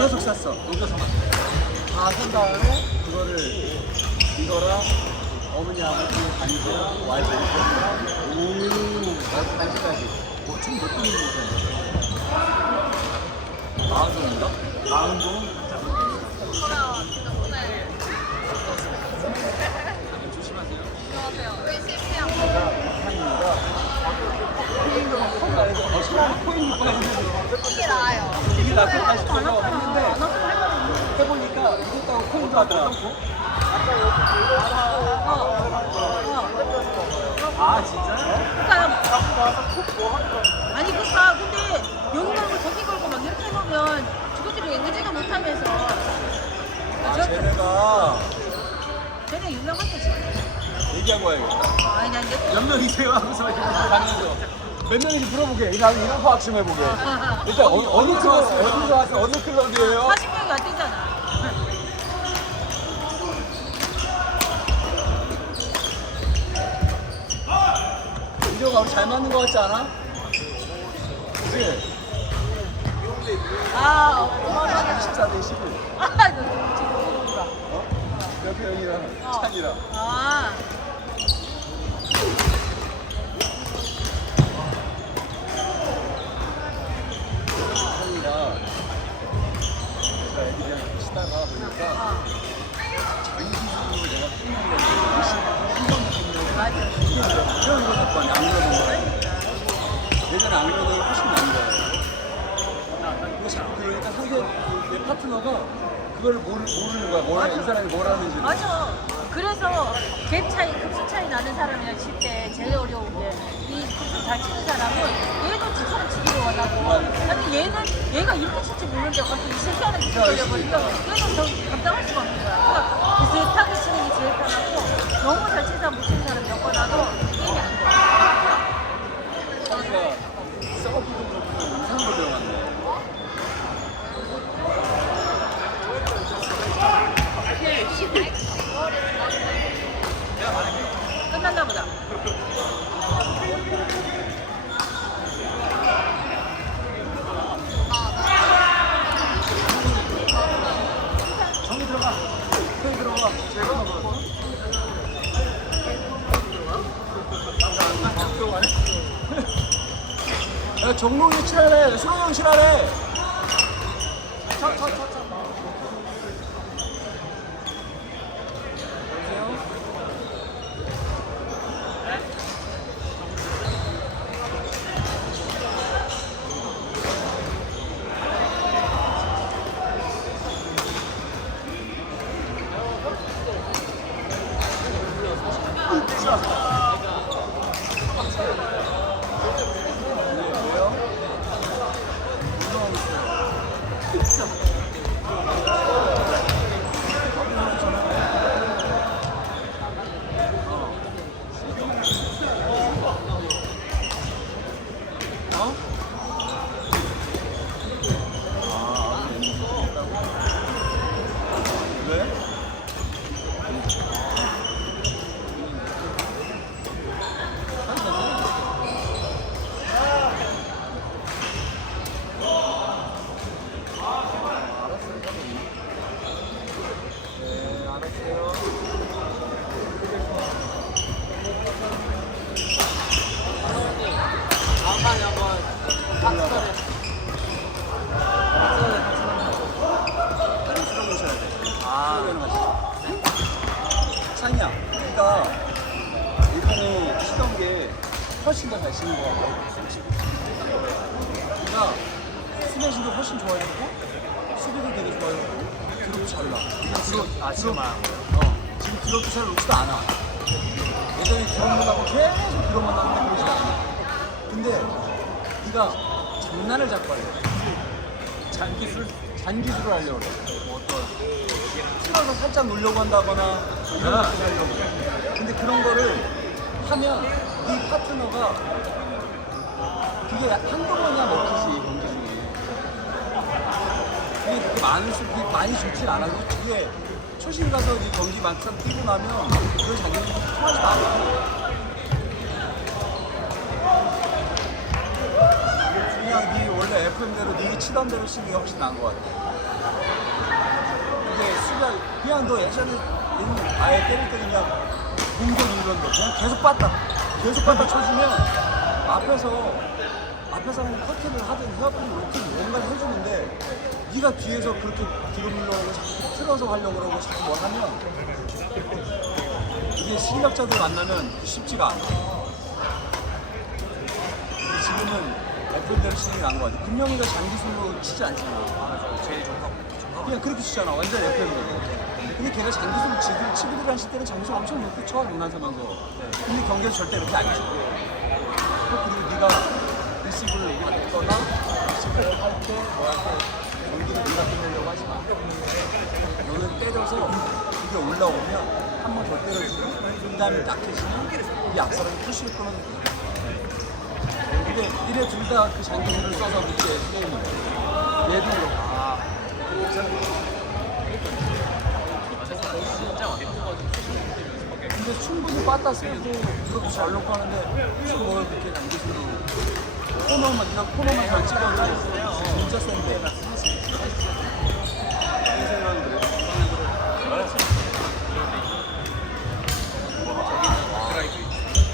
계속 샀어. 다산 다음에 그거를 이거랑 어머니 아버지 반지랑 와이프 오 반지까지 뭐총몇 분이 있는 마흔 종인가? 마흔 종? 조심하세요. 어, 신랑 코인 이게 나아요. 이게 낫겠다 싶어서 했는데 해보니까 이것도 코인도 하더라. 아 진짜요? 그러니까 아니 그니까 근데 여기 걸고 저기 걸고 막 이렇게 해놓으면 주거집이 eng지도 못하면서 아 저, 쟤네가 쟤네 유명하지 지금 얘기한 거예요. 아니 아니 내몇 명이세요? 하면서 몇 명인지 물어보게. 이런 이런 파악 좀 해보게. 일단 어, 클럽? 어느 클럽이에요? 40명이 안 되잖아 이료가 우리 잘 맞는 거 같지 않아? 그치? 아 어머나 24대 11. 아 이거 지금 모르겠다 어? 옆에 형이랑 어. 찬이랑. 아 찬이가 제가 애들이랑 치다가 보니까 자기 기준으로 내가 끝나는 열심히 이런 거 갖고. 안 그러던 거. 예전에 안 그러던 게 훨씬 나은 거예요. 자꾸 그러니까 상대 그 내 파트너가 그걸 모르, 모르는 거야. 뭐라, 이 사람이 뭘 하는지. 맞아. 그래서 갭 차이, 급수 차이 나는 사람이랑 칠 때 제일 어려운 게 이 급수 잘 치는 사람은 얘도 직선 치기를 원하고 아니 얘는 얘가 이렇게 칠지 모르는데 갑자기 실패하는 게 걸려버리면 얘는 더 감당할 수가 없는 거야. 그러니까 비슷하게 치는 게 제일 편하고 너무 잘 사람 못 치는 사람 엮어놔도 게임이 안 돼. 찬이가 서브도 그렇고 이상한 거 배워갔네. 끝났나 보다. 정이 들어가. 정이 들어가. 제가 뭐. 야, 정몽이 칠하래. 수롱형 칠하래. 차, 차, 차, 차. 여보세요? 어? 아, 왜? 네, 알았어요. 다음판에 한번 박수를 박수를 수렁을 쳐야 돼. 아, 그러니까 이번에 치던 게 훨씬 더 잘 치는 것 같아. 그러니까 스매싱도 훨씬 좋아졌고 수비도 되게 좋아졌고 드롭도 잘 나. 지금 아 지금 어 지금 드롭도 잘 놓지도 않아. 예전에 드롭만 하고 계속 드롭만 하는데 그러지 않아. 근데 네가 장난을 잡고 하려 잔기술 잔기술을 하려고 그래 뭐 어떤 틀어서 살짝 놀려고 한다거나 이런 그래 근데 그런 거를 하면 네 파트너가 그게 한두 번이야 먹히지 경기 중에. 그게 그렇게 수 그게 많이 좋진 않아도 그게 초심 가서 이 경기 막상 뛰고 나면 그 장면이 통하지도 않아. 그냥 네 원래 FM대로 네 치던 대로 치는 게 훨씬 나은 것 같아. 이게 수비가 그냥 너 예전에 옛날 아예 때릴 때 그냥 공격 이런 거 그냥 계속 빠따 계속 빠따 쳐주면 앞에서 앞에서 는 커트를 하든 헤어핀을 놓든 뭔가를 해주는데 네가 뒤에서 그렇게 드리블로 하고 자꾸 틀어서 하려고 그러고 자꾸 뭘 하면 이게 실력자들 만나면 쉽지가 않아. 지금은 FL대로 치는 게 나은 것 같아. 금영이가 장기술로 치지 않잖아 맞아 제일 정확 그냥 그렇게 치잖아. 완전 FM이거든. 근데 걔가 장기술 지금 치기들 하실 때는 장기술 엄청 높게 쳐, 장난삼면서. 근데 경기에서 절대 이렇게 안 쳐. 그리고 네가 리시브를 받거나 리시브를 할 때, 뭐할 때, 경기를 네가 끝내려고 하지 마. 너는 때려서 이게 올라오면 한 번 더 때려주고, 그 다음에 약해지면 이 앞사람이 푸시를 끊어도 돼. 근데 이래 둘 다 그 장기술을 써서 그렇게 게임을 해. 얘도 그 진짜 많이 뽑아주고 근데 충분히 빠따 쓰고 그것도 잘 놓고 하는데 무슨 뭘 그렇게 남기수로 코너만 네가 코너만 잘 찍어도 진짜 센데 드라이브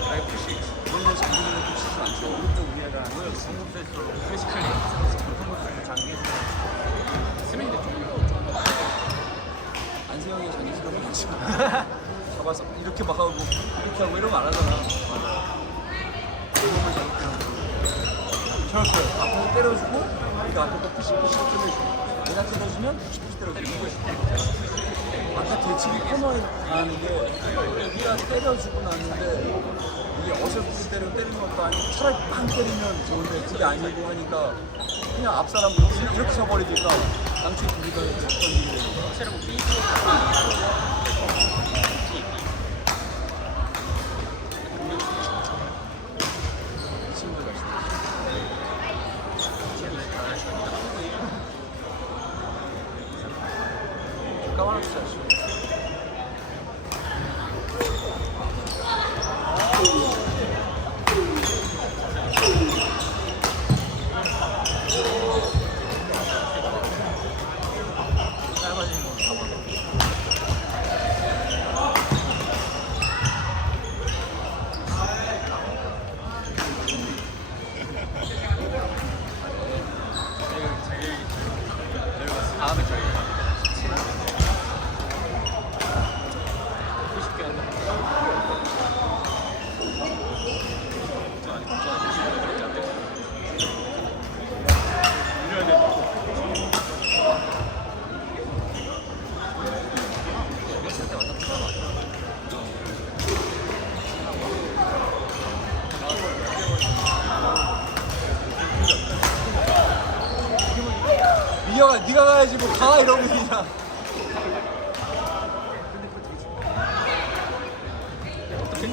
드라이브 푸시 그런 거 장기술로 치지 않죠 오른쪽 위에가 센스로 클래식컬 같이 잡아서 이렇게 막 하고 이렇게 하고 이러면 안 하잖아. 저렇게 앞에서 때려주고 이거 앞에 거 푸시 푸시 때려주고. 내가 때려주면 푸시 푸시 때려주고 아까 대치기 코너에 가는 게 우리가 때려주고 났는데 이게 어설프게 때려 때리는 것도 아니고 차라리 빵 때리면 좋은데 그게 아니고 하니까 그냥 앞 사람 이렇게, 이렇게 쳐버리니까 당초에 그기가 던지게 되는 거야 체력 B 친구가 있어 까만하지 않죠 짧아지는 건 잡아 다음에 저희 쉽게 한다. 이래야 돼. 미영아 네가 가야지 뭐 가 이러고 그냥 어떻게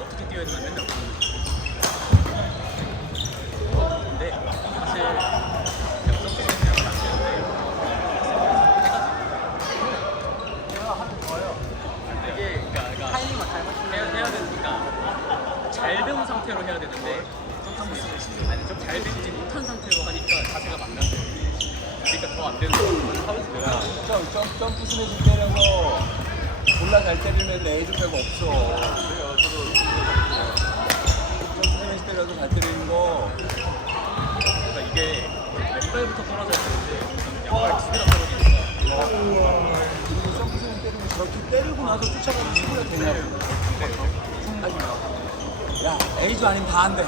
어떻게 뛰어야 되나 맨날 근데 사실 역성 때문에 안 되는데 이게 그러니까, 그러니까 타이밍만 잘 맞추면 해야, 해야 되니까 잘 배운 상태로 해야 되는데 아니 좀 잘 배우지 못한 상태로 하니까 자세가 망가져 그러니까 더 안 되는 거야 하면서 내가 점, 점, 점프 스매시 때려서 졸라 잘 때리는 애들 에이즈 빼고 없어. 그래요 저도 점프 스매시 때려서 잘 때리는 거. 그러니까 이게 왼발부터 떨어져야 되는데 양발 두 개나 떨어지니까. 그리고 점프 스매시 때리면 저렇게 때리고 나서 쫓아가면 누구야 되냐고. 야 에이즈 아니면 다 안 돼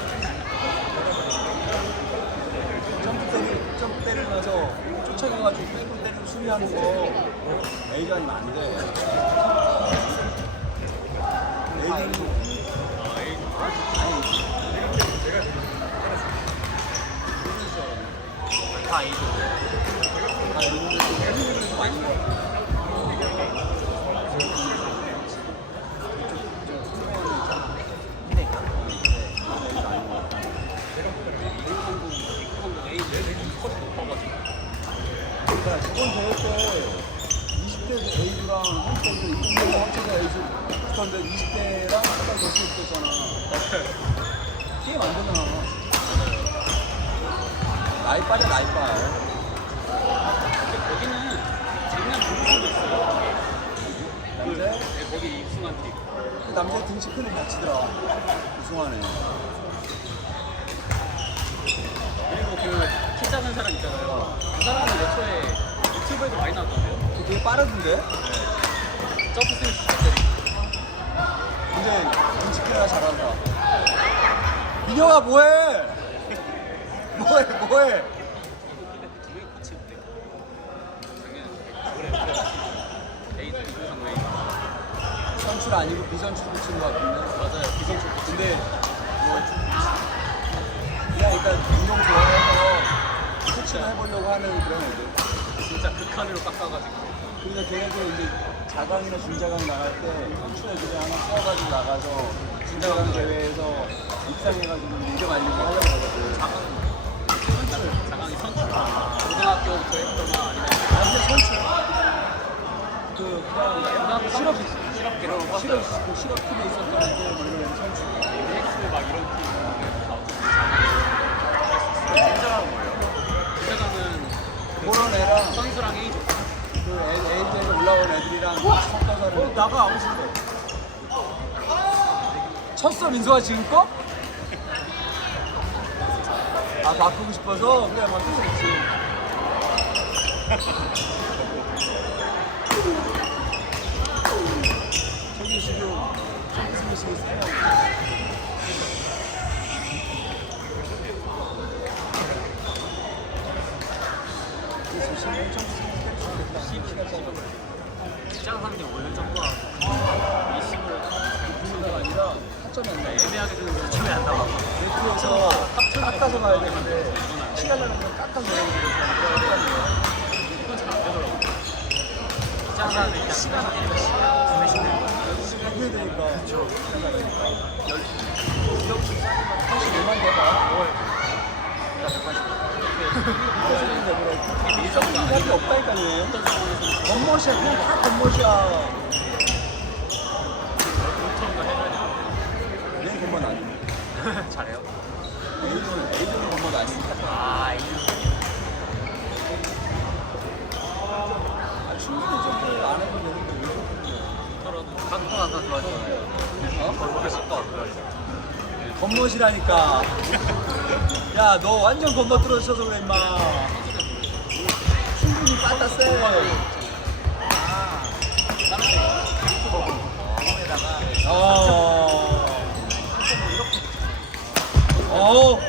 점프 때리 점프 때리고 나서 쫓아가가지고 빼고 때리고 수비하는 거. 에이즈 아니면 안돼 에이즈는 다 이거 다 에이 그러니까 이번 대회 때 20대 에이즈랑 30대 이분들 합쳐서 에이즈 붙었는데 20대랑 한달 몇시 붙었잖아. 게임 안 되잖아. 나이 빠져 나이 빠. 근데 거기는 작년 동생도 있어요. 그, 남자? 네, 거기 이승환 팀. 그 남자 등치 크는 다치더라. 우승하네. 그리고 그 키 작은 사람 있잖아요. 그 사람은 애초에 유튜브에도 많이 나왔던데요. 그 되게 빠르던데? 점프 스매시 배터리. 근데 등치 크기가 잘한다. 민혁아 뭐해? 뭐해 뭐해? 두개 코치인데. 작년에 올해 레이드 이동상 레이드. 선출 아니고 비선출 치는 것 같은데. 맞아요. 비선출 코치. 근데 뭐 그냥 일단 운동 좋아해서 코치를 해보려고 하는 그런 애들. 진짜 극한으로 깎아가지고. 그러니까 걔네들 이제 자강이나 중자강 나갈 때 선출 애들이 하나 뽑아가지고 나가서 중자강 대회에서 입상해가지고 이점 알리고 하려고 하거든. 자강 선출. 자강이 선출. 고등학교부터 했거나 아니면 아 근데 선출 그 그냥 실업 실업 기록 실업 그 실업 팀에 있었던 애들 뭐 이런 선출. 엑스 막 이런 팀? 부자강은 그런 애랑 선수랑 A조. 그 A대에서 올라온 애들이랑 섞어서 어, 나가 아무 싶어. 쳤어 민수가 지금 거? 아 바꾸고 싶어서? 그래 바꿀 수 있지. 저기 지금. 스미스가 있어요 그래서 신경 좀 쓰면 시간 짧아 시장 사람들이 원래 점프가 이 식으로 분위기가 아니라 타점이 안 나. 애매하게 되는 거 처음에 안 나와. 네트에서 깎아서 가야 되는데 시간 나는 건 깎아서 가야 되니까 이건 잘 안 되더라고. 시장 사람들이 그냥 시간 안 되니까 시간 주내시는 거야. 해야 되니까 그렇죠 시간 나가니까 85만 대봐 5월 이게 어떤 상황에서는 겉멋이야 그냥 다 겉멋이야 로턴과 해줘야 돼. 얘 겉멋 아니야 잘해요. A조는 A조는 겉멋 아니니까 아, 이 아 충분히 점프 안 해도 되는데 왜 점프를 더라도 갖고 나서 좋아하잖아요. 어? 거기서 갖고 와서 겉멋이라니까 야 너 완전 겉멋 떨어져서 그래 임마 충분히 어. 어.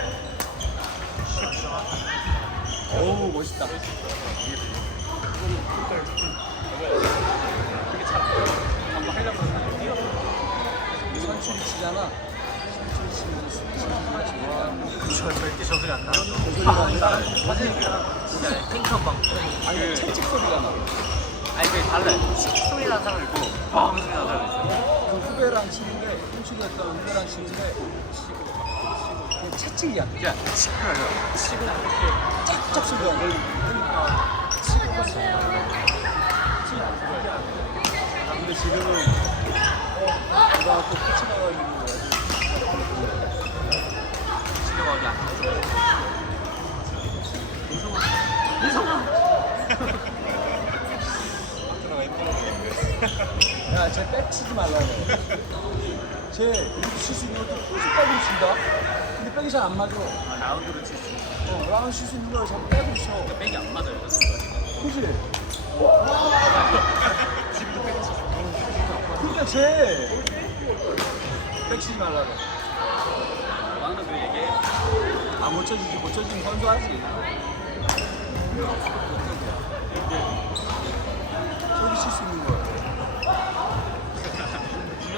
어우 멋있다. 그게 잘 한번 하려고 하잖아요. 선출이 치잖아. 선출이 치면 선수가 좋아. 저 절대 저소리 안 나. 그 소리가 아니라 진짜 탱크방. 아니 채찍 소리가 나. 아니 그게 달라요. 소리 나는 사람 있고 빵 소리 나는 사람 있어요. 그 후배랑 치는데 선출이었던 후배랑 치는데 그냥 채찍이야. 그냥 치고. 치고 이렇게 소리가 나. 그러니까 근데 지금은 누가 또 pitch 가가지고 지려가기 안 야, 쟤 백 치지 말라고. 쟤 이렇게 칠수 있는 것도 계속 백으로 친다. 근데 백이 잘 안 맞아. 아, 라운드로 칠 수 있어. 어, 라운 칠수 있는 걸 자꾸 백으로 쳐. 백이 안 맞아요, 여자친구가. 그지? 지금도 백 치. 그러니까 쟤. 백 치지 말라고. 나는 그 얘기해. 아, 못 쳐주지. 못 쳐주면 선수하지. 저기 칠 수 있는 걸.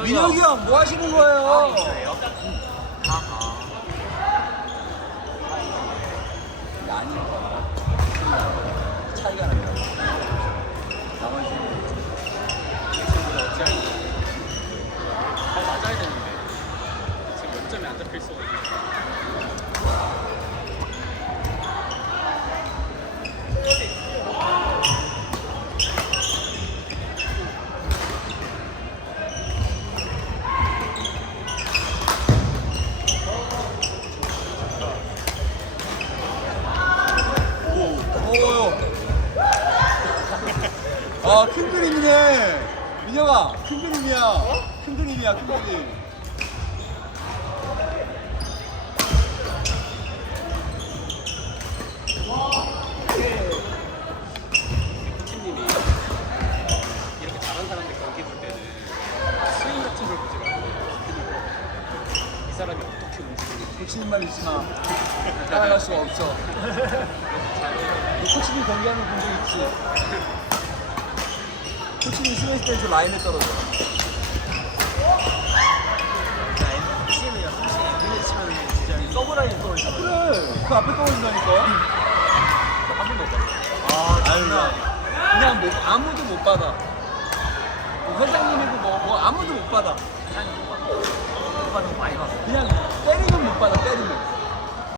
민혁이 형, 뭐 하시는 거예요? 아, 있어요? 아하. 아니니까. 차이가 납니다. 나머지. 어찌 할지. 잘 맞아야 되는데. 지금 몇 점이 안 잡혀 있어가지고. 오, 큰 그림이야. 큰 그림이야, 큰 그림. 코치님이 이렇게 잘한 사람들 경기 볼 때는 스윙 같은 걸 보지 말고 이 사람이 어떻게 움직이는지 코치님만 믿지 마. 따라갈 수가 없어. 너 코치님 경기하는 본적 있지? 코치님 스매시 댄스 라인에 떨어져. CM이랑 확실히 눈에 치면 진짜 서브라인 떨어지잖아. 그래, 그 앞에 떨어진다니까. 한 번도 못 봤어. 아, 아유, 그냥 뭐 아무도 못 받아. 뭐 회장님이고 뭐, 뭐 아무도 못 받아. 못 받는 거 많이 봤어. 그냥 때리면 못 받아, 때리면.